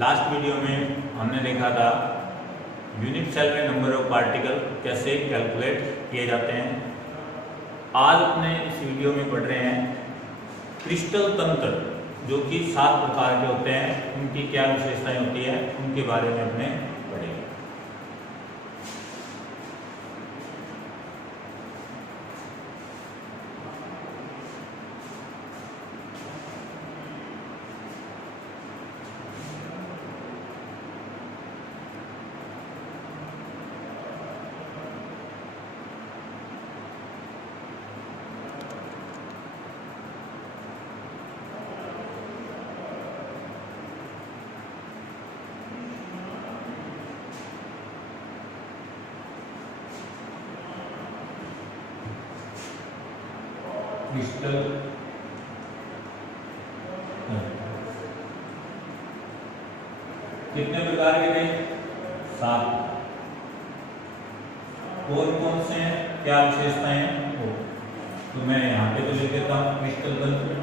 Last video में हमने देखा था यूनिट सेल में नंबर ऑफ पार्टिकल कैसे कैलकुलेट किए जाते हैं। आज अपने इस वीडियो में पढ़ रहे हैं क्रिस्टल तंत्र, जो कि 7 प्रकार के होते हैं, उनकी क्या विशेषताएं होती है उनके बारे में अपने पढ़ेंगे। क्रिस्टल कितने प्रकार के हैं? 7। कौन कौन से हैं, क्या विशेषताएं हैं वो तो मैं यहाँ पे तो लिख देता हूँ क्रिस्टल तंत्र।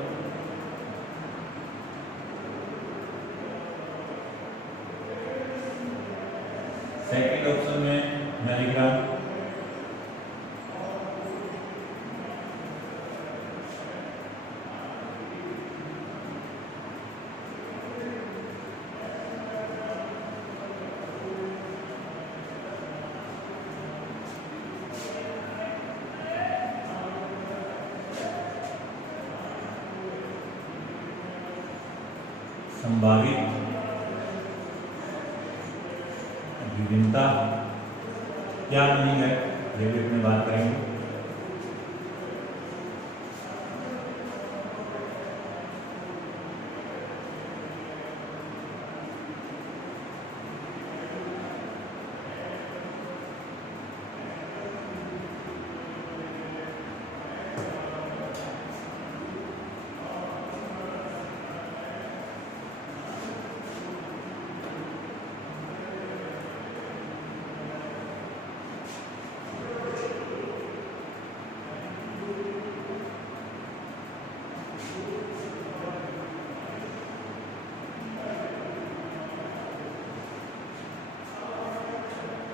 सेकंड ऑप्शन में मैं लिख रहा हूँ संभावित विभिन्नता। क्या मीनिंग है ये भी अपने बात करेंगे।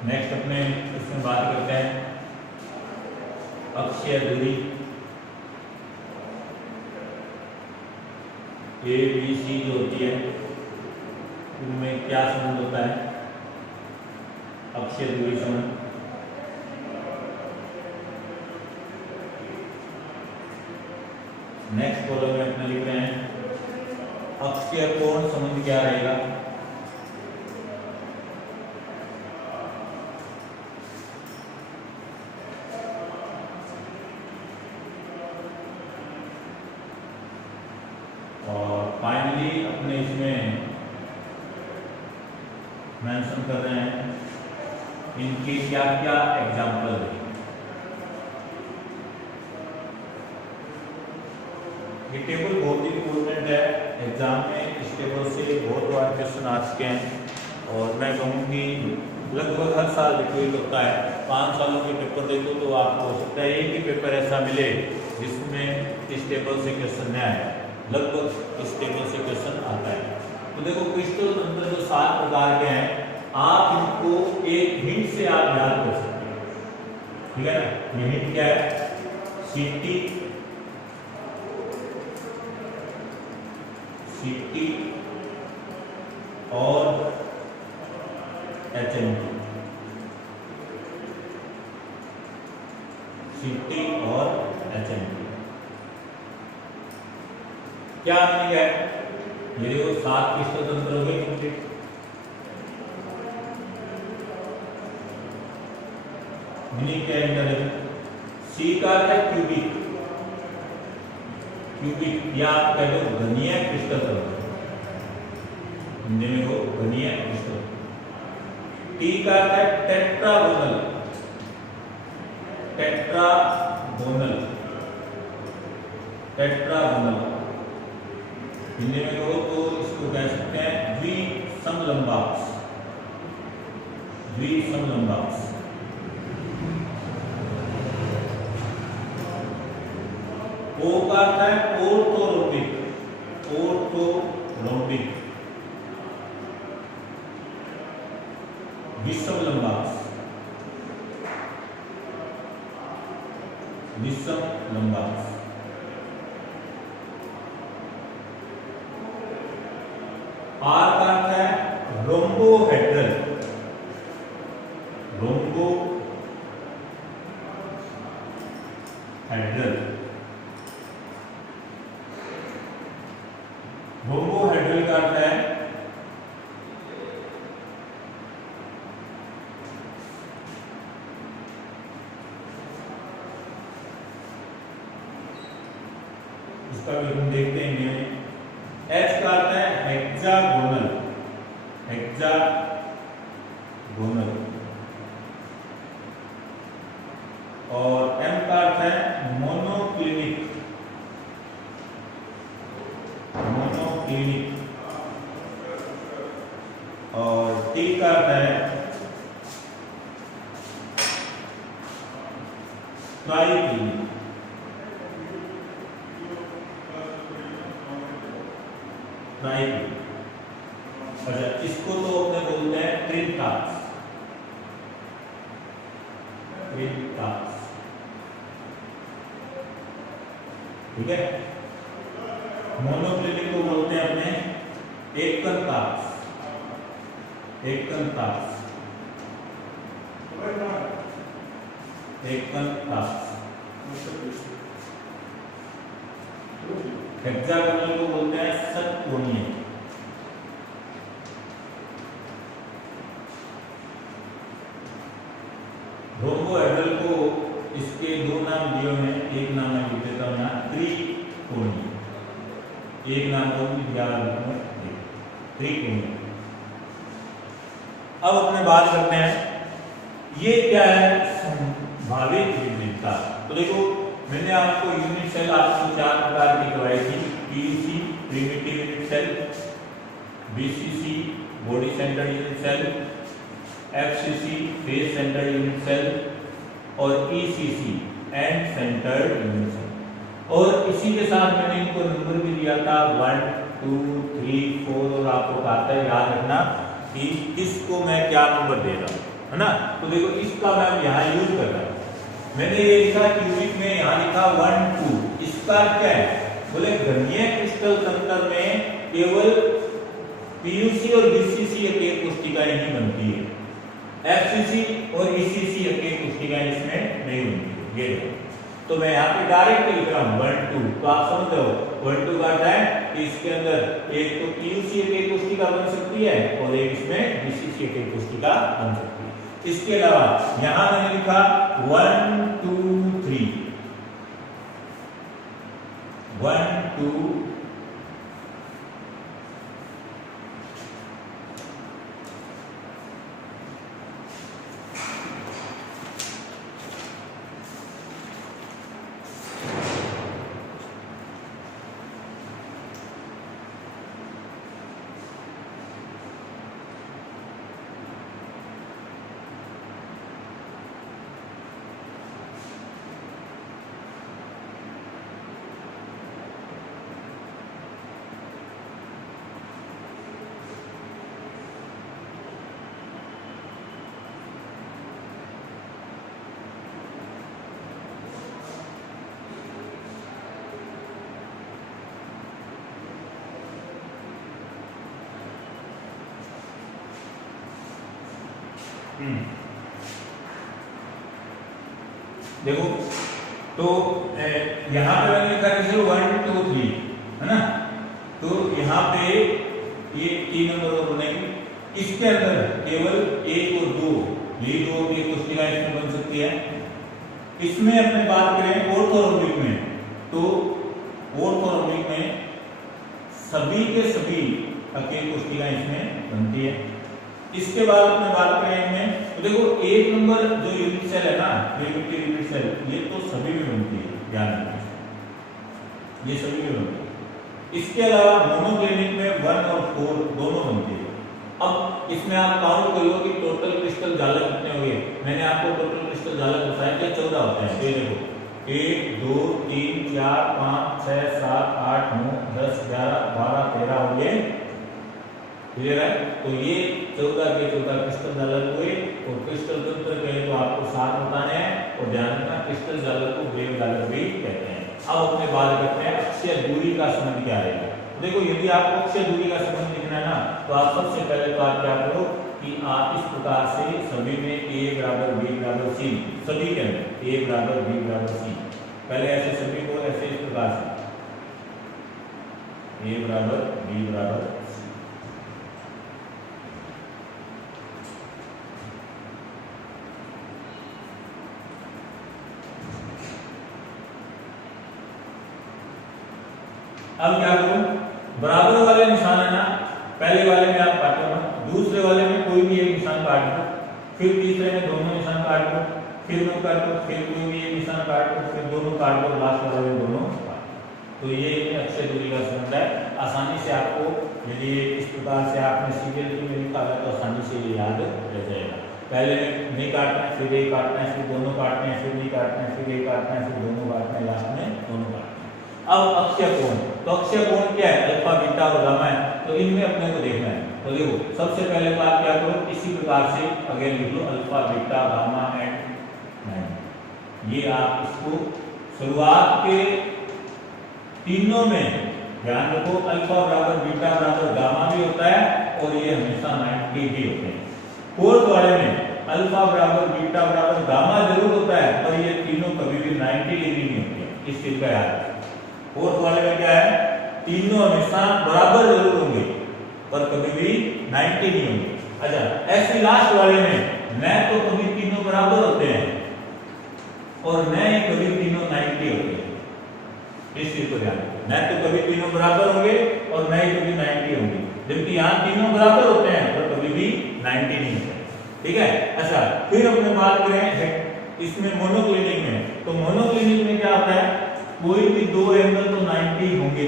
नेक्स्ट अपने इसमें बात करते हैं अक्षीय दूरी। ए बी सी जो होती है उनमें क्या संबंध होता है? अक्षीय दूरी संबंध। नेक्स्ट कॉलम में अपने लिख रहे हैं अक्षीय कोण संबंध क्या रहेगा? और फाइनली अपने इसमें मेंशन कर रहे हैं इनकी क्या क्या एग्जाम्पल है। ये टेबल बहुत ही इंपॉर्टेंट है, एग्जाम में इस टेबल से बहुत बार क्वेश्चन आ चुके हैं और मैं कहूँगी लगभग हर साल रिपीट होता है। 5 सालों के पेपर देखो तो आपको हो सकता है एक ही पेपर ऐसा मिले जिसमें इस टेबल से क्वेश्चन न आए, लगभग इस टेबल से क्वेश्चन आता है। तो देखो क्रिस्टल तंत्र जो 7 प्रकार के हैं, आप इनको एक हिंट से आप याद कर सकते हैं, ठीक है ना। ये हिंट क्या है? सीटी, सीटी और एचएमटी, सीटी और एचएमटी। क्या मीनिंग है? ये वो 7 क्रिस्टल तंत्र हो गए कंप्लीट। मीनिंग क्या है? सी का है क्यूबिक, क्यूबिक या आप कह दो घनीय क्रिस्टल तंत्र, हिंदी में हो घनीय क्रिस्टल। टी का है टेट्रागोनल, टेट्रागोनल, टेट्रागोनल हिंदी में हो तो इसको कह सकते हैं द्विसमलंबाक्ष, द्विसमलंबाक्ष। ओ का अर्थ है ऑर्थोरोम्बिक, ऑर्थोरोम्बिक। विषम लंबांश, विषम लंबांश। आर का अर्थ है रोम्बोहेड्रल, रोम्बोहेड्रल, रोम्बोहेड्रल का अर्थ है इसका भी हम देखते हैं। एच का अर्थ है हेक्सागोनल, हेक्सागोनल, और एम का अर्थ है मोनोक्लिनिक, मोनोक्लिनिक, और टी का अर्थ है ट्राइक्लिनिक। अच्छा, इसको तो अपने बोलते हैं ट्रिनटास, ट्रिनटास, ठीक है। मोनोक्लिनिक को बोलते हैं अपने एकंतास, एकंतास, एकंतास। हेक्सागोनल को बोलते हैं षटकोणीय, रोम्बोहेड्रल को इसके दो नाम दिए हैं, एक नाम मैं लिख देता हूं यहाँ त्रिकोणीय, एक नाम को भी याद रखना त्रिकोणीय। अब अपने बात करते हैं ये क्या है संभावित विविधता। तो देखो मैंने आपको यूनिट सेल आपको 4 प्रकार की करवाई थी, PUC primitive unit cell, BCC body centred unit cell, FCC face centred unit cell, और ECC end centred unit cell. और इसी के साथ मैंने इनको नंबर भी दिया था 1 2 3 4, और आपको कहा था याद रखना कि किसको मैं क्या नंबर दे रहा हूं, है ना। तो देखो इसका मैं यहाँ यूज कर रहा हूं, मैंने ये लिखा क्यूबिक में, यहाँ लिखा 1 2। इसका क्या है, बोले घनीय क्रिस्टल तंत्र में केवल पीयूसी और बीसीसी एकेक कोशिकाएं ही बनती है, एफसीसी और ईसीसी एकेक कोशिकाएं इसमें नहीं बनती है। ये तो मैं यहाँ पे डायरेक्ट लिख रहा हूँ 1 2, तो आप समझ लो 1 2 का अर्थ है कि इसके अंदर एक तो पीयूसी एकेक कोशिका बन सकती है और एक इसमें बीसीसी एकेक कोशिका बन सकती है। इसके अलावा यहां मैंने लिखा 1 2 3, 1 2 देखो तो यहाँ पे मैंने लिखा है 1 2 3, है ना। तो यहाँ पे ये 3 नंबर और बनेगी। इसके अंदर केवल 1 और 2 ये दो की कोशिका इसमें बन सकती है। इसमें अपने बात करें ऑर्थोरोम्बिक में, तो ऑर्थोरोम्बिक में सभी के सभी अकेले कोशिकाएं इसमें बनती है। इसके बाद अपने बात करें इनमें, तो देखो 1 नंबर जो यूनिट सेल है ना, प्रिमिटिव यूनिट सेल, ये तो सभी में बनती है, ध्यान रखना, ये सभी में बनती है। इसके अलावा मोनोक्लिनिक में 1 और 4 दोनों बनती है। अब इसमें आप काउंट कर लो कि टोटल क्रिस्टल जालक कितने हो गए। मैंने आपको टोटल क्रिस्टल जालक बताया कि 14 होते हैं। ये देखो 1 2 3 4 5 6 7 8 9 10 11 12 13 हो गए क्लियर है? तो ये 14 के 14 क्रिस्टल जालक हुए और क्रिस्टल तंत्र कहे तो आपको 7 बताने हैं और ध्यान रखना क्रिस्टल जालक को वेव जालक भी कहते हैं। अब अपने बात करते हैं अक्षीय दूरी का संबंध क्या रहेगा। देखो यदि आपको अक्षीय दूरी का संबंध लिखना है ना तो आप सबसे पहले तो आप क्या करो कि आप इस प्रकार से सभी में a बराबर b बराबर c, सभी के अंदर a बराबर b बराबर c, पहले ऐसे सभी को ऐसे इस प्रकार से a बराबर b बराबर c। अब क्या करूं, बराबर वाले निशान है ना, पहले वाले में आप काटो ना, दूसरे वाले में कोई भी एक निशान काट दो, फिर तीसरे में दोनों निशान काट दो, फिर दो काटो, फिर कोई भी एक निशान काट दो, फिर दोनों काट दो, लास्ट वाले में दोनों काट दो। तो ये अक्षय दूरी का संबंध है। आसानी से आपको यदि इस प्रकार से आपने सीरियल में लिखा है तो आसानी से ये याद रह जाएगा। पहले नहीं काटना है, फिर एक काटना है, फिर दोनों काटने हैं, फिर नहीं काटना है, फिर एक काटना है, फिर दोनों काटना है, लास्ट में दोनों काटना है। अब अक्षय कोण, तो अक्षय कोण क्या है, अल्फा बीटा और गामा है, तो इनमें अपने को देखना है। तो देखो सबसे पहले तो आप क्या करो, इसी प्रकार से अगेन लिख लो अल्फा बीटा गामा एंड ये आप इसको शुरुआत के तीनों में ध्यान रखो, अल्फा बराबर बीटा बराबर गामा भी होता है और ये हमेशा 90 भी होते हैं। फोर्थ वाले में अल्फा बराबर बीटा बराबर गामा जरूर होता है पर ये तीनों कभी भी 90 डिग्री नहीं होते हैं, इस चीज का याद। फोर्थ वाले में क्या है, तीनों हमेशा बराबर जरूर होंगे पर कभी भी 90 नहीं होंगे। अच्छा, ऐसे लास्ट वाले में न तो कभी तीनों बराबर होते हैं और न ही कभी तीनों 90 होते हैं, इस चीज को ध्यान रखो। न तो कभी तीनों बराबर होंगे और न ही कभी 90 होंगे, जबकि यहाँ तीनों बराबर होते हैं पर कभी भी 90 नहीं होते। ठीक है। अच्छा, फिर अपने बात करें इसमें मोनोक्लिनिक में, तो मोनोक्लिनिक में क्या होता है, कोई भी दो एंगल तो 90 होंगे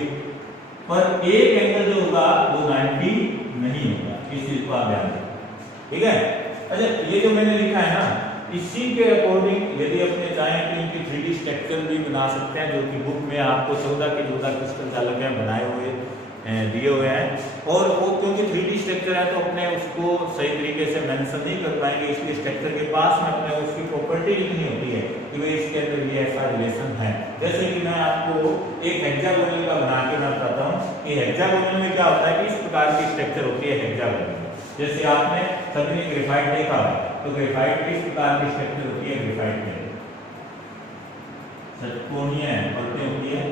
पर एक एंगल जो होगा वो 90 नहीं होगा, इस चीज को आप ध्यान रखें। ठीक है। अच्छा, ये जो मैंने लिखा है ना, इसी के अकॉर्डिंग यदि अपने चाहें तो इनकी 3D स्ट्रक्चर भी बना सकते हैं, जो कि बुक में आपको 14 के 14 क्रिस्टल जालक बनाए हुए दिए हुए हैं। और वो क्योंकि 3D स्ट्रक्चर है तो अपने उसको सही तरीके से मेंशन नहीं कर पाएंगे, इसलिए स्ट्रक्चर के पास में अपने उसकी प्रॉपर्टी लिखनी होती है कि भाई इसके अंदर ये ऐसा रिलेशन है। जैसे कि मैं आपको एक हेक्सागोनल का बना के मैं बताता हूँ कि हेक्सागोनल में क्या होता है कि इस प्रकार की स्ट्रक्चर होती है हेक्सागोनल। जैसे आपने सभी ने ग्रेफाइट देखा है तो ग्रेफाइट किस प्रकार की स्ट्रक्चर होती है, ग्रेफाइट में षटकोणीय परतें होती है।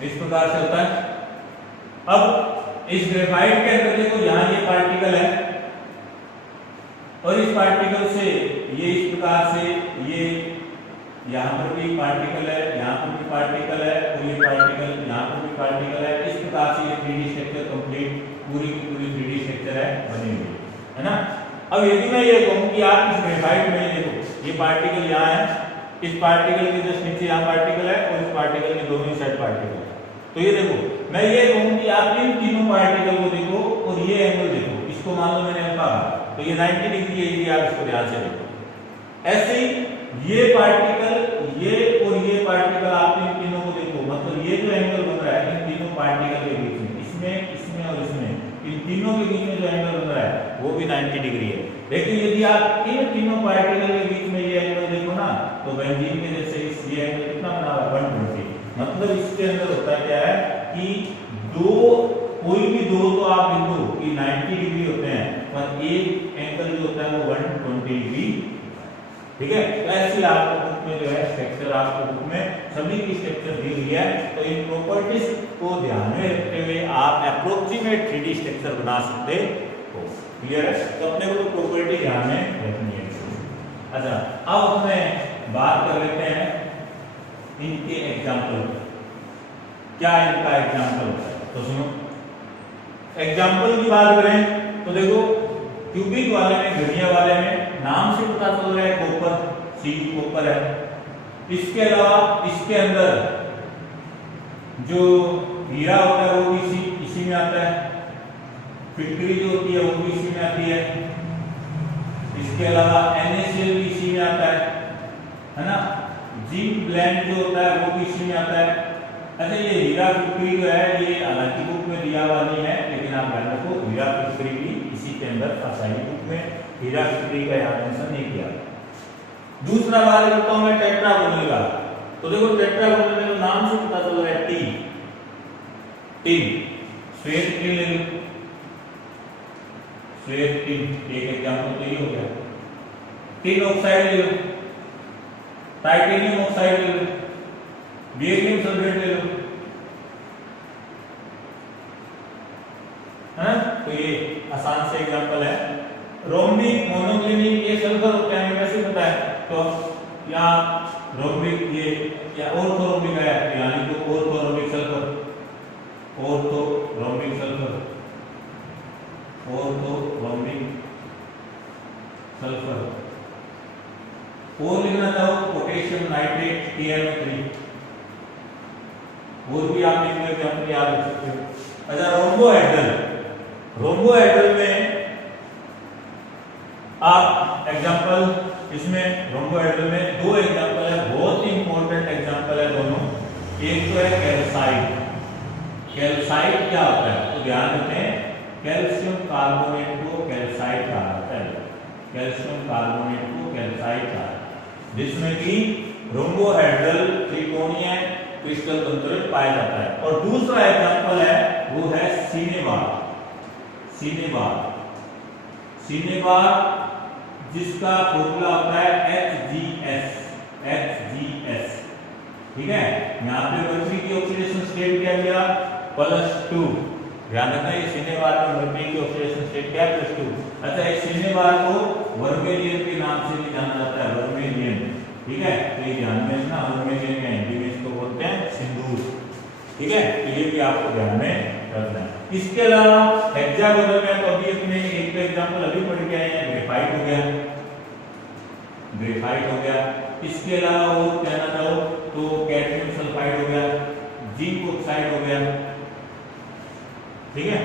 इस प्रकार से होता है। अब इस ग्रेफाइट के अंदर देखो यहाँ ये पार्टिकल है और इस पार्टिकल से ये इस प्रकार से ये यहाँ पर भी पार्टिकल है, यहाँ पर भी पार्टिकल है और ये पार्टिकल यहाँ पर भी पार्टिकल है। इस प्रकार से ये 3D स्ट्रक्चर कंप्लीट पूरी की पूरी 3D स्ट्रक्चर है बनी हुई है ना। अब यदि मैं ये कहूँ कि आप इस ग्रेफाइट में देखो ये पार्टिकल यहाँ है, इस पार्टिकल के जस्ट नीचे यहाँ पार्टिकल है और इस पार्टिकल के दोनों साइड पार्टिकल है। तो ये देखो मैं ये कहूँ कि आप इन तीनों पार्टिकल को देखो और ये एंगल देखो, इसको मान लो मैंने कहा तो ये 90 डिग्री है, ये आप इसको ध्यान से देखो। ऐसे ही ये पार्टिकल ये और ये पार्टिकल आप इन तीनों को देखो, मतलब ये जो एंगल बन रहा है इन तीनों पार्टिकल के बीच में, इसमें इसमें और इसमें, इन तीनों के बीच में जो एंगल बन रहा है वो भी 90 डिग्री है। लेकिन यदि आप इन तीनों पार्टिकल के बीच में ये एंगल देखो ना तो बेंजीन के जैसे ये एंगल कितना बना हुआ है 120। मतलब इसके अंदर होता क्या है कि कोई भी दो तो आप लिख दो कि 90 डिग्री होते हैं पर एक एंगल जो होता है वो 120 डिग्री। ठीक है। तो ऐसे आप बुक में जो है स्ट्रक्चर आपको बुक में सभी की स्ट्रक्चर दी हुई है, तो इन प्रॉपर्टीज को ध्यान में रखते हुए आप अप्रोक्सीमेट 3D स्ट्रक्चर बना सकते हो। क्लियर है? तो अपने को प्रॉपर्टी ध्यान में रखनी है। अच्छा, अब हमें बात कर लेते हैं इनके एग्जाम्पल। क्या इनका एग्जाम्पल होता है? तो सुनो, एग्जाम्पल की बात करें तो देखो क्यूबिक वाले में, घड़िया वाले में नाम से पता चल रहा है कॉपर, सी कॉपर है। इसके अलावा इसके अंदर जो हीरा होता है वो भी इसी में आता है, फिटकरी जो होती है वो भी इसी में आती है, इसके अलावा NaCl भी इसी में आता है ना, जिंक ब्लेंड जो होता है वो भी इसी में आता है। अच्छा, ये हीरा फिटकरी जो है ये हालांकि बुक में दिया हुआ नहीं है, लेकिन आप ध्यान रखो हीरा फिटकरी भी इसी के अंदर आता है। बुक में हीरा फिटकरी का यहाँ मेंशन नहीं किया। दूसरा बात करता हूं मैं टेट्रागोनल का। तो देखो टेट्रागोनल में नाम से पता चल रहा है टिन, श्वेत टिन ले लो, श्वेत टिन एक एग्जांपल तो ये हो गया। टिन ऑक्साइड ले लो, टाइटेनियम ऑक्साइड ले लो, बेरियम सल्फेट ले लो, है ना। तो ये आसान से एग्जांपल है। रोम्बिक, मोनोक्लिनिक ये सल्फर होते हैं, वैसे पता है। तो यहाँ रोम्बिक ये या ऑर्थोरोम्बिक है, यानी तो orthorhombic sulphur, orthorhombic sulphur, orthorhombic sulphur. और लिखना चाहो पोटेशियम नाइट्रेट TnO3, और भी आप इसमें एग्जांपल याद रख सकते हो। अच्छा, रोम्बोहेड्रल, रोम्बोहेड्रल में आप एग्जांपल इसमें रोम्बोहेड्रल में दो एग्जांपल है, बहुत ही इंपॉर्टेंट एग्जांपल है दोनों। एक तो है कैल्साइट। कैल्साइट क्या होता है? तो ध्यान रखें, कैल्शियम कार्बोनेट को कैल्साइट कहा जाता है, कैल्शियम कार्बोनेट को कैल्साइट कहा जाता है, जिसमें कि रोम्बोहेड्रल त्रिकोणीय क्रिस्टल तंत्र पाया जाता है। और दूसरा एग्जांपल है वो है सिनेबार। सिनेबार, सिनेबार जिसका फॉर्मूला होता है HgS, HgS, ठीक है। यहाँ पे मर्क्यूरी की ऑक्सीडेशन स्टेट क्या गया? +2। ध्यान रखना, ये सिनेबार में मर्क्यूरी की ऑक्सीडेशन स्टेट क्या है? +2। अच्छा, इस सिनेबार को वर्मेलियन के नाम से भी जाना जाता है, वर्मेलियन, ठीक है। तो ये ध्यान में रखना, वर्मेलियन में हिंदी में इसको बोलते हैं सिंदूर, ठीक है। तो ये भी आपको ध्यान में रखना है। इसके अलावा हेक्सागोनल में तो अभी अपने एक एग्जांपल अभी पढ़ के आए हैं, ग्रेफाइट हो गया, ग्रेफाइट हो गया। इसके अलावा और कहना चाहो तो कैडमियम सल्फाइड हो गया, जिंक ऑक्साइड हो गया, ठीक है।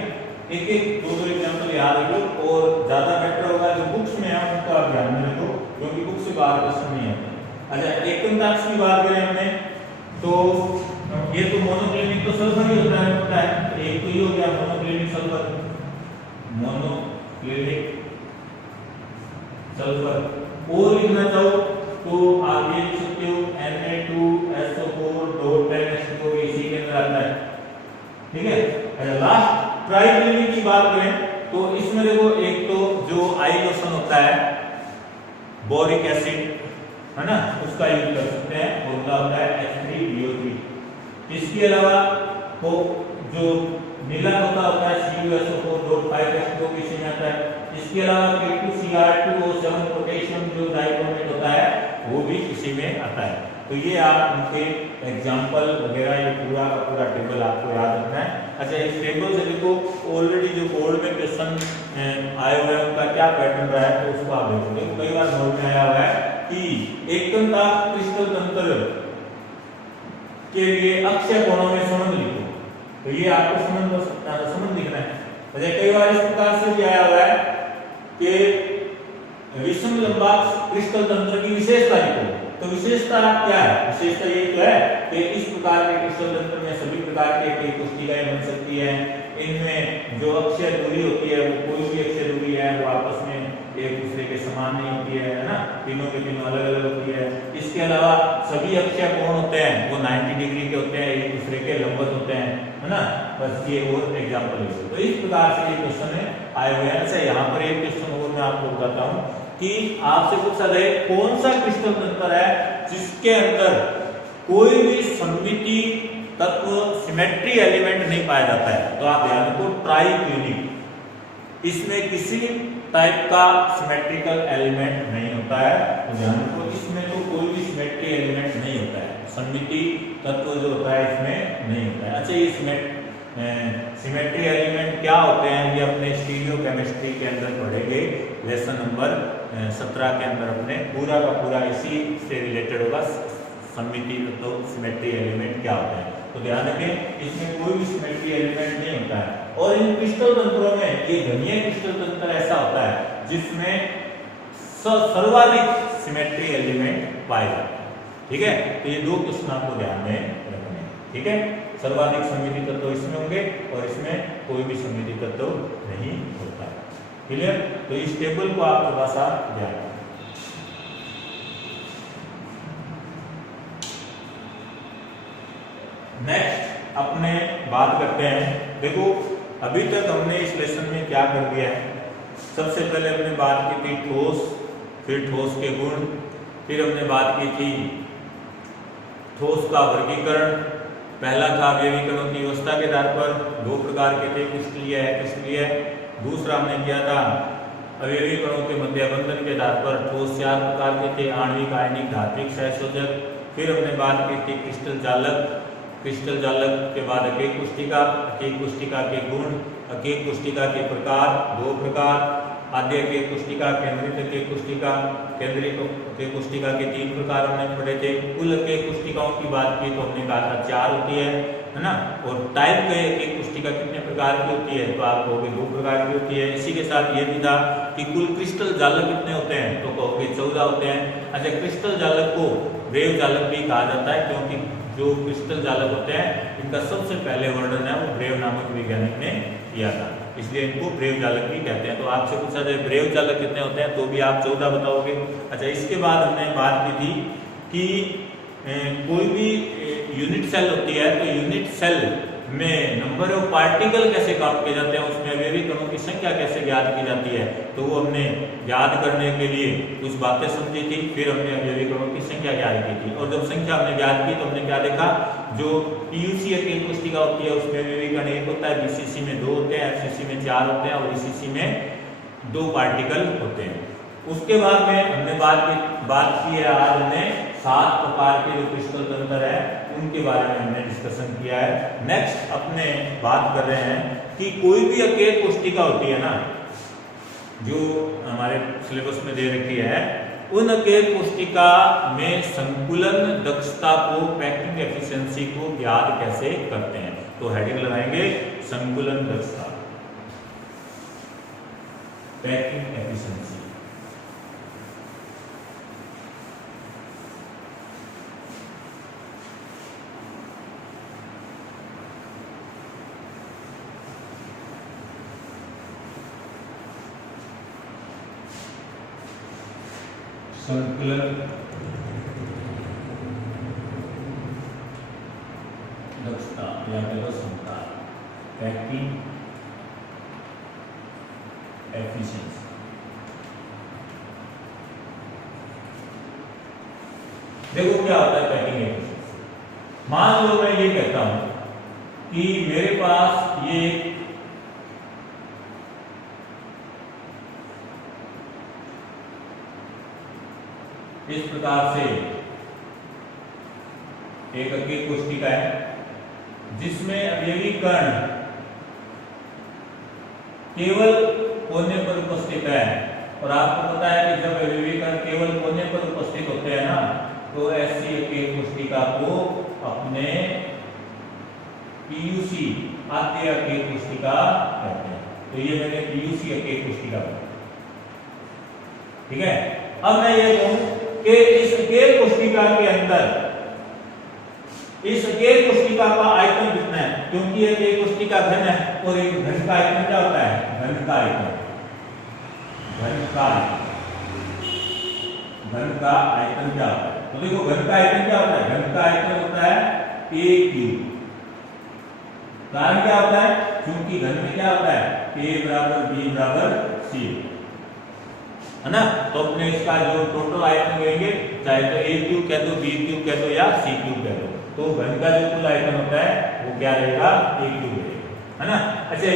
एक एक दो दो एग्जांपल याद रखो, और ज्यादा बेटर होगा जो बुक्स में है उनको आप ध्यान में रखो, क्योंकि बुक से बाहर क्वेश्चन नहीं आता। अच्छा, एकमताक्ष की बात करें हमने तो ये तो मोनोक्लिनिक तो सल्फर ही होता है, पता है। एक तो ये हो गया मोनोक्लिनिक सल्फर, मोनोक्लिनिक सल्फर। और लिखना चाहो तो आप ये लिख सकते हो Na2SO4 इसी के अंदर आता है, ठीक है। अच्छा, लास्ट ट्राइक्लिनिक की बात करें तो इसमें देखो एक तो जो आइसोसन होता है बोरिक एसिड, है ना, उसका यूज कर सकते हैं, फॉर्मूला होता है H3BO3। इसके अलावा तो जो नीला होता है CuSO4.5H2O इसी में आता है। इसके अलावा K2Cr2O7 पोटेशियम जो डाइक्रोमेट होता है वो भी इसी में आता है। तो ये आप उनके एग्जाम्पल वगैरह ये पूरा का पूरा टेबल आपको याद रखना है। अच्छा, इस टेबल से देखो ऑलरेडी जो बोर्ड में क्वेश्चन आए हुए हैं उनका क्या पैटर्न रहा है, तो उसको आप देखोगे। कई बार बोर्ड में आया हुआ है कि एकमताक्ष क्रिस्टल तंत्र के लिए अक्षय कोणों में संबंध लिखो, तो ये आपको संबंध लिखना है। अच्छा, कई बार इस प्रकार से भी आया हुआ है कि विषम लंबाक्ष क्रिस्टल तंत्र की विशेषता लिखो, तो विशेषता क्या है? विशेषता ये तो है कि इस प्रकार के क्रिस्टल तंत्र में सभी प्रकार के कोशिकाएं बन सकती हैं। इनमें जो अक्षय दूरी होती है वो कोई भी अक्षय दूरी है वो आपस में एक दूसरे के समान नहीं होती है ना, तीनों के तीनों अलग अलग होती है। इसके अलावा सभी अक्षय कोण होते हैं वो 90 डिग्री के होते हैं, एक दूसरे के लंबवत होते हैं, है ना। बस ये और एग्जांपल है। तो इस प्रकार से ये क्वेश्चन है आए हुए हैं। अच्छा, यहाँ पर एक क्वेश्चन और मैं आपको बताता हूँ कि आपसे पूछा जाए कौन सा क्रिस्टल तंत्र है जिसके अंदर कोई भी सममिति तत्व सिमेट्री एलिमेंट नहीं पाया जाता है, तो आप ध्यान रखो ट्राइक्लिनिक, इसमें किसी टाइप का सिमेट्रिकल एलिमेंट नहीं होता है। तो ध्यान रखो इसमें तो कोई भी सिमेट्री एलिमेंट नहीं होता है, सममिति तत्व जो होता है इसमें नहीं होता है। अच्छा, ये सिमेट्री एलिमेंट क्या होते हैं ये अपने स्टीरियो केमिस्ट्री के अंदर पढ़ेंगे, लेसन नंबर 17 के अंदर अपने पूरा का पूरा इसी से रिलेटेड होगा, सममिति तो सिमेट्री एलिमेंट क्या होता है। तो ध्यान रखें इसमें कोई भी सिमेट्री एलिमेंट नहीं होता है। और इन क्रिस्टल तंत्रों में ये घनीय क्रिस्टल तंत्र ऐसा होता है जिसमें सर्वाधिक सिमेट्री एलिमेंट पाए जाते हैं। ठीक है, तो ये दो क्वेश्चन आपको ध्यान में रखने हैं। ठीक है, सर्वाधिक सममिति तत्व इसमें होंगे और इसमें कोई भी सममिति तत्व नहीं होता है। क्लियर? तो इस टेबल को आप थोड़ा सा ध्यान रखें। नेक्स्ट अपने बात करते हैं, देखो अभी तक हमने इस लेसन में क्या कर दिया है। सबसे पहले हमने बात की थी ठोस, फिर ठोस के गुण, फिर हमने बात की थी ठोस का वर्गीकरण। पहला था अवयवीकरणों की व्यवस्था के आधार पर, दो प्रकार के थे, क्रिस्टलीय है क्रिस्टलीय। दूसरा हमने किया था अवयवीकरणों के मध्य बंधन के आधार पर ठोस 4 प्रकार के थे, आणविक, आयनिक, धात्विक, सहसंयोजक। फिर हमने बात की थी क्रिस्टल जालक, क्रिस्टल जालक के बाद अकेक पुष्टिका, अकेक पुष्टिका के गुण, अकेक पुष्टिका के प्रकार, 2 प्रकार, आद्य अकेक पुष्टिका, केंद्रित अकेक पुष्टिका, केंद्रित अकेक पुष्टिका के 3 प्रकार हमने पढ़े थे। कुल अकेक पुष्टिकाओं की बात की तो हमने कहा था 4 होती है ना। और टाइप के अकेक पुष्टिका कितने प्रकार की होती है, तो आप कहोगे 2 प्रकार की होती है। इसी के साथ ये भी था कि कुल क्रिस्टल जालक कितने होते हैं, तो कहोगे 14 होते हैं। अच्छा, क्रिस्टल जालक को ब्रेव जालक भी कहा जाता है क्योंकि जो क्रिस्टल जालक होते हैं इनका सबसे पहले वर्णन है वो ब्रेव नामक वैज्ञानिक ने किया था, इसलिए इनको ब्रेव जालक भी कहते हैं। तो आपसे पूछा जाए ब्रेव जालक कितने होते हैं तो भी आप 14 बताओगे। अच्छा, इसके बाद हमने बात की थी कि कोई भी यूनिट सेल होती है तो यूनिट सेल में नंबर ऑफ पार्टिकल कैसे काउंट किए जाते हैं, उसमें अवयवीकरणों की संख्या कैसे ज्ञात की जाती है, तो वो हमने याद करने के लिए कुछ बातें समझी थी। फिर हमने अवयवीकरणों की संख्या ज्ञात की थी और जब संख्या हमने ज्ञात की तो हमने क्या देखा, जो पीयूसी अकेक पुष्टिका होती है उसमें अवयवीकरण 1 होता है, बीसीसी में 2 होते हैं, एफसीसी में 4 होते हैं और ईसीसी में 2 पार्टिकल होते हैं। उसके बाद में हमने बात की है, आज हमने 7 प्रकार के जो क्रिस्टल तंत्र है उनके बारे में हमने डिस्कशन किया है। नेक्स्ट अपने बात कर रहे हैं कि कोई भी अकेक पुष्टिका होती है ना, जो हमारे सिलेबस में दे रखी है, उन अकेक पुष्टिका में संकुलन दक्षता को, पैकिंग एफिशिएंसी को ज्ञात कैसे करते हैं। तो हेडिंग लगाएंगे संकुलन दक्षता, पैकिंग एफिशिएंसी। संकुलन दक्षता या क्षमता, पैकिंग एफिशिएंसी। देखो क्या होता है पैकिंग एफिशिएंसी। मान लो मैं ये कहता हूं कि मेरे पास ये इस प्रकार से एक अकेक पुष्टिका है जिसमें अवयवीकरण केवल कोने पर उपस्थित है। और आपको पता है कि जब अवयवीकरण केवल कोने पर उपस्थित होते हैं ना, तो ऐसी अकेक पुष्टिका को अपने पीयूसी आद्य अकेक पुष्टिका कहते हैं। तो ये मैंने पीयूसी अकेक पुष्टिका बताई। ठीक है, अब मैं ये कहूं कि इस अकेक पुष्टिका के अंदर इस अकेक पुष्टिका का आयतन कितना है, क्योंकि ये अकेक पुष्टिका घन है और एक घन का आयतन क्या होता है, घन का आयतन, घन का आयतन क्या होता है। तो देखो घन का आयतन क्या होता है, घन का आयतन होता है a क्यूब। कारण क्या होता है, क्योंकि घन में क्या होता है a बराबर b बराबर c। है ना। तो अपने इसका जो टोटल आयतन लेंगे, चाहे तो ए क्यूब कह दो, बी क्यूब कह दो या सी क्यूब कह दो, तो घन का जो कुल आयतन होता है वो क्या रहेगा, ए क्यूब रहेगा, है ना। अच्छा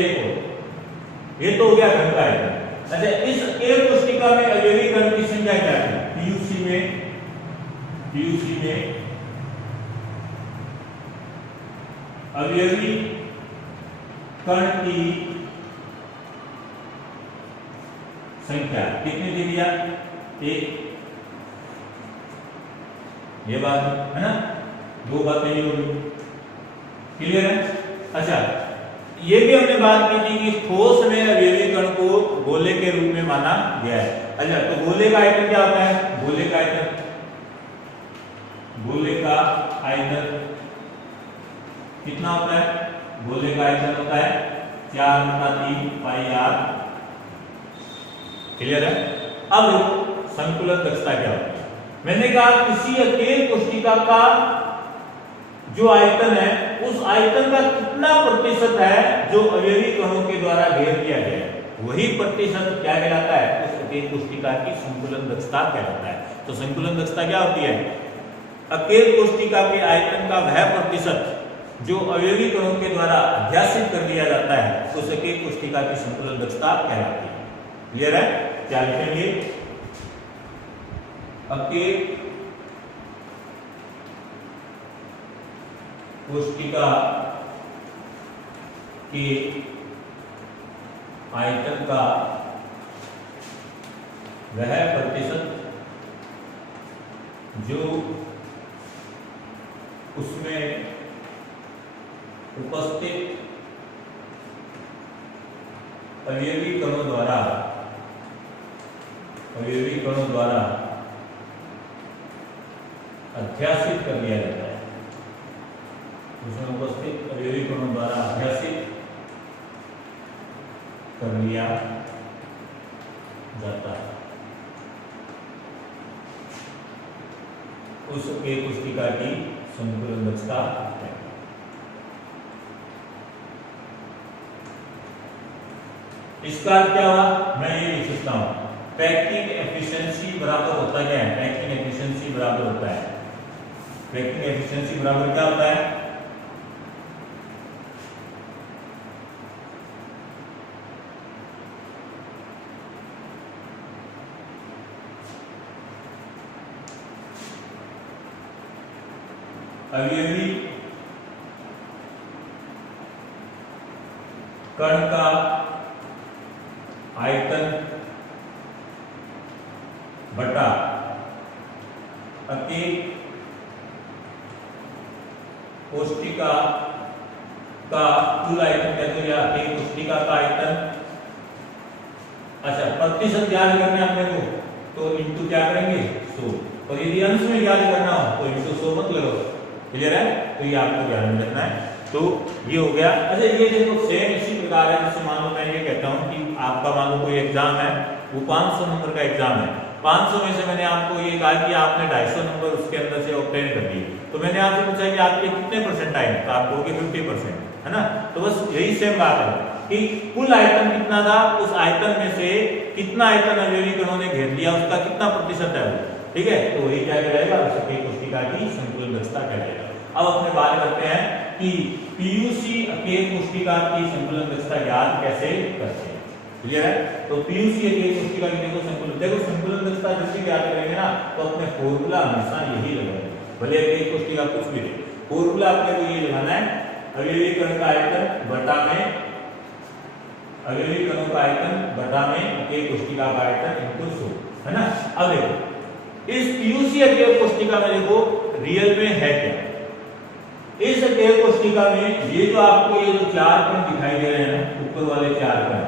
ये तो हो गया घन का आयतन। अच्छा, इस एक कोशिका में अवयवी कण की संख्या क्या है, पीयूसी में अवयवी कण की संख्या कितनी दे दिया, एक, ये बात है ना, दो बातें ये होगी, क्लियर है। अच्छा, ये भी हमने बात की थी कि ठोस में अवयवी कण को गोले के रूप में माना गया है। अच्छा, तो गोले का आयतन क्या होता है, गोले का आयतन कितना होता है, गोले का आयतन होता है 4/3 पाई r, क्लियर है। अब संकुलन दक्षता क्या होती है, मैंने कहा किसी अकेले कोशिका का जो आयतन है उस आयतन का कितना प्रतिशत है जो अवयवी कणों के द्वारा घेर दिया गया है, वही प्रतिशत क्या कहलाता है, उस अकेले कोशिका की संकुलन दक्षता कहलाता है। तो संकुलन दक्षता क्या होती है, अकेले कोशिका के आयतन का वह प्रतिशत जो अवयवी कणों के द्वारा अध्यासित कर दिया जाता है, उस अकेले कोशिका की संकुलन दक्षता कहलाती है। क्लियर है। क्या लिखेंगे, अकेले कोशिका के आयतन का वह प्रतिशत जो उसमें उपस्थित अवयवी कणों द्वारा अध्यासित कर दिया जाता है, उसमें उपस्थित अवयवी कणों द्वारा अध्यासित कर लिया जाता है, उस एक कोशिका की संकुलन दक्षता है। इसका अर्थ क्या हुआ, मैं ये लिख सकता हूं, पैकिंग एफिशिएंसी बराबर होता क्या है, पैकिंग एफिशिएंसी बराबर होता है, पैकिंग एफिशिएंसी बराबर क्या होता है, अवयवी कण का आयतन बटा अकेले कोशिका का कुल आयतन कहते हैं, या अकेले कोशिका का आयतन। अच्छा, प्रतिशत याद करना है अपने को, तो इंटू क्या करेंगे 100, और यदि अंश में याद करना हो तो इंटू 100 मत करो, क्लियर है। तो ये आपको ध्यान में रखना है। तो ये हो गया। अच्छा, ये देखो सेम इसी प्रकार है, जैसे मान लो मैं ये कहता हूँ कि आपका मान लो कोई एग्जाम है, वो 500 नंबर का एग्जाम है, 500 में से मैंने आपको ये कहा कि आपने 250 नंबर उसके अंदर से ऑब्टेन कर दिए, तो मैंने आपसे पूछा कि आपके कितने परसेंट आए, तो आप कहोगे 50%, है ना। तो बस यही सेम बात है कि कुल आयतन कितना था, उस आयतन में से कितना आयतन अवयवी कणों ने घेर लिया, उसका कितना प्रतिशत है वो, ठीक है। तो वही क्या कहलाएगा, उसके कोशिका की संकुलन दक्षता कहलाएगा। अब अपने बात करते हैं कि पीयूसी अकेले कोशिका की संकुलन दक्षता ज्ञात कैसे करते हैं, क्लियर है। तो पीयूसी अकेले कोशिका की देखो संकुलन दक्षता जब भी ज्ञात करेंगे ना, तो अपने फॉर्मूला हमेशा यही लगाएंगे, भले अकेले कोशिका कुछ भी दे, फॉर्मूला अपने को ये लगाना है, अवयवी कण का आयतन बटा में अवयवी कणों का आयतन बटा में अकेले कोशिका का आयतन इनटू 100, है ना। अब देखो इस पीयूसी अकेले कोशिका में देखो रियल में है क्या, इस अकेले कोशिका में ये जो आपको ये जो 4 कण दिखाई दे रहे हैं, ऊपर वाले 4 कण,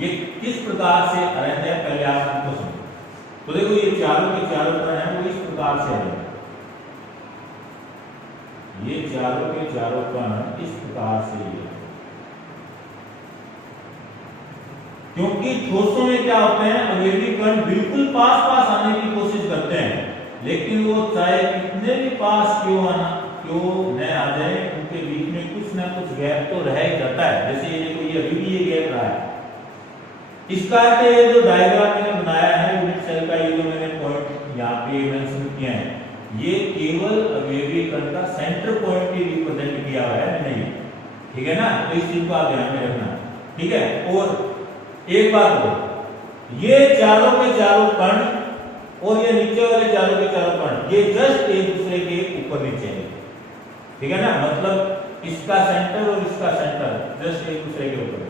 ये किस प्रकार से अरेंज है, पहले आप इनको समझो। तो देखो ये चारों के चारों कण हैं वो इस प्रकार से है, ये चारों के चारों कण इस प्रकार से है, क्योंकि ठोसों में क्या होते हैं, अवयवी कण बिल्कुल पास पास आने की कोशिश करते हैं, लेकिन वो चाहे कितने भी पास क्यों न आ जाए, उनके बीच में कुछ ना कुछ गैप तो रह ही जाता है। जैसे ये देखो ये अभी भी ये गैप रहा है, इसका अर्थ है ये जो डायग्राम मैंने बनाया है यूनिट सेल का, ये जो मैंने पॉइंट यहाँ पे मेंशन किया है, ये केवल अवयवी कण का सेंटर पॉइंट ही रिप्रेजेंट किया हुआ है, नहीं, ठीक है ना। तो इस चीज को आप ध्यान में रखना, ठीक है। और एक बात हो, ये चारों के चारों कण और ये नीचे वाले चारों के चारों कण, ये जस्ट एक दूसरे के ऊपर नीचे है, ठीक है ना। मतलब इसका सेंटर और इसका सेंटर जस्ट एक दूसरे के ऊपर है,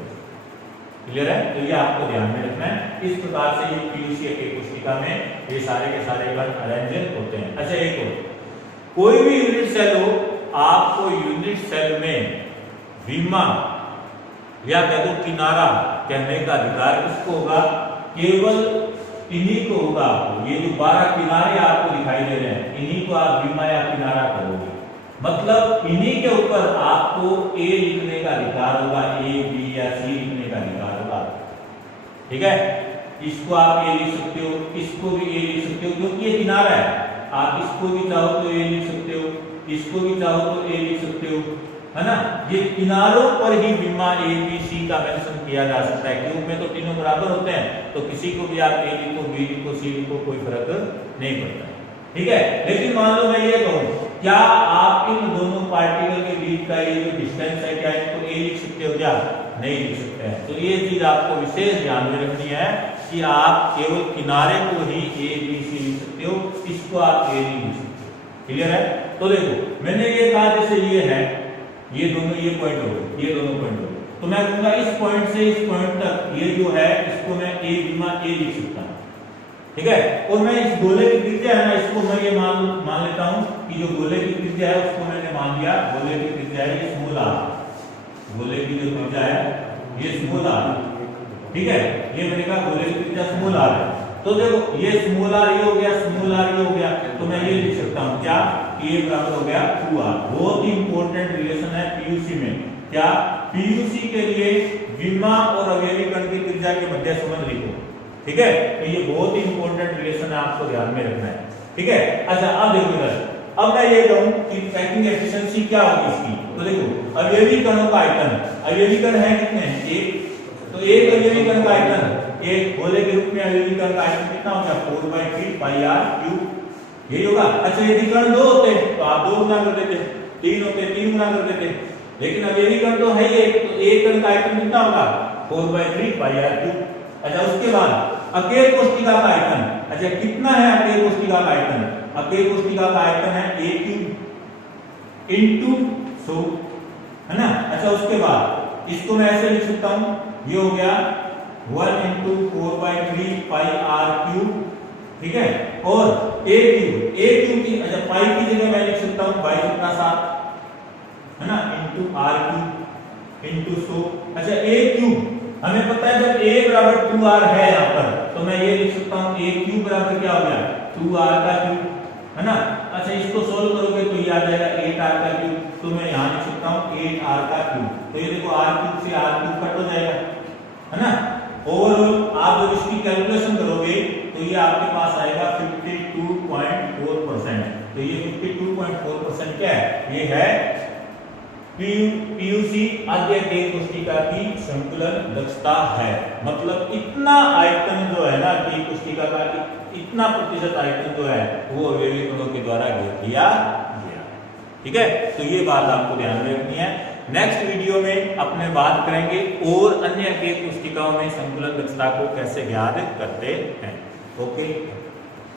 क्लियर है। तो ये आपको ध्यान में रखना है। इस प्रकार से ये पीयूसी के कोशिका में ये सारे के सारे कण अरेंज होते हैं। अच्छा, एक और, कोई भी यूनिट सेल हो, आपको यूनिट सेल में विमा या कह दो किनारा कहने का अधिकार किसको होगा? केवल इन्हीं को होगा। ये जो 12 किनारे आपको दिखाई दे रहे हैं, इन्हीं को आप विमा या किनारा कहोगे। मतलब इन्हीं के ऊपर आपको ए लिखने का अधिकार होगा, ए बी या सी लिखने का अधिकार होगा, ठीक है। इसको आप ए लिख सकते हो, इसको भी ए लिख सकते हो, क्योंकि ये किनारा है। आप इसको भी चाहो तो ए लिख सकते हो, इसको भी चाहो तो ए लिख सकते हो, है ना। ये किनारों पर ही विमा ए बी सी का मेंशन किया जा सकता है। क्यूब में तो तीनों बराबर होते हैं, तो किसी को भी आप ए लिखो, बी लिखो, सी लिखो, कोई फर्क नहीं पड़ता, ठीक है। लेकिन मान लो मैं ये कहूं, क्या आप इन दोनों पार्टिकल के बीच का ये जो डिस्टेंस है, क्या इनको ए लिख सकते हो? क्या नहीं लिख सकते हैं। तो ये चीज आपको विशेष ध्यान में रखनी है कि आप केवल किनारे को ही ए बी सी लिख सकते हो, इसको आप ए नहीं लिख सकते, क्लियर है। तो देखो मैंने ये कहा, जैसे ये है, ये दोनों, ये पॉइंट हो गए, ये दोनों पॉइंट हो गए, तो मैं कहूंगा इस पॉइंट से इस पॉइंट तक ये जो है, इसको मैं ए विमा ए लिख सकता हूं, ठीक है। और मैं इस गोले की त्रिज्या है ना, इसको मैं ये मान लेता हूं कि जो गोले की त्रिज्या है उसको मैंने मान लिया, गोले की त्रिज्या है ये स्मॉल आर, गोले की जो त्रिज्या है ये स्मॉल आर, ठीक है। ये मैंने कहा गोले की त्रिज्या स्मॉल आर है। तो देखो ये स्मॉल आर ये हो गया, स्मॉल आर ये हो गया, तो मैं ये लिख सकता हूं क्या, कि ये बराबर हो गया 2r। बहुत ही इंपॉर्टेंट रिलेशन है पीयूसी में। क्या? पीयूसी के लिए विमा और अवयवी कण की त्रिज्या के मध्य संबंध लिखो, ठीक है। तो ये बहुत ही इंपॉर्टेंट रिलेशन है, आपको ध्यान में रखना है, ठीक है। अच्छा, अब देखो इधर, अब मैं ये कहूं कि पैकिंग एफिशिएंसी क्या होगी इसकी, तो देखो अवयवी कणों का आयतन, अवयवी कण है कितने? एक, तो एक अवयवी कण का आयतन, एक गोले के रूप में अवयवी कण का आयतन कितना हो गया? 4/3 पाई आर क्यूब, यही होगा। अच्छा, यदि कण दो होते तो आप 2 गुना कर देते, 3 होते 3 गुना कर देते, लेकिन अवयवी कण तो है ही एक, तो एक कण का आयतन कितना होगा? 4/3 पाई आर क्यूब। अच्छा, उसके बाद अकेल कोशिका का आयतन, अच्छा कितना है अकेल कोशिका का आयतन? अकेल कोशिका का आयतन है a क्यूब इनटू 100, है ना। अच्छा, उसके बाद इसको मैं ऐसे लिख सकता हूं, ये हो गया 1 × 4/3 पाई आर क्यूब, ठीक है। और a क्यूब की, अच्छा पाई की जगह मैं लिख सकता हूं 22/7, है ना, इनटू आर क्यूब इनटू 100। अच्छा, a क्यूब हमें पता है जब a बराबर 2r है यहाँ पर, तो मैं ये लिख सकता हूँ a क्यूब बराबर क्या हो गया? 2r का क्यूब, है ना। अच्छा, इसको सोल्व करोगे तो ये आ जाएगा 8r का क्यूब, तो मैं यहाँ लिख सकता हूँ 8r का क्यूब। तो ये देखो r क्यूब से r क्यूब कट हो जाएगा, है ना। ओवरऑल आप जब इसकी कैलकुलेशन करोगे तो ये आपके पास आएगा 52.4%। तो ये 52.4% क्या है? ये है पीयूसी आद्यकेय कोशिका की संकुलन दक्षता है। मतलब इतना आयतन जो है ना कि कोशिका का इतना प्रतिशत आयतन जो है वो अवयवी कणों के द्वारा घेर लिया गया, ठीक है। तो ये बात आपको ध्यान में रखनी है। नेक्स्ट वीडियो में अपने बात करेंगे और अन्य अकेय कोशिकाओं में संकुलन दक्षता को कैसे ज्ञात करते हैं। ओके।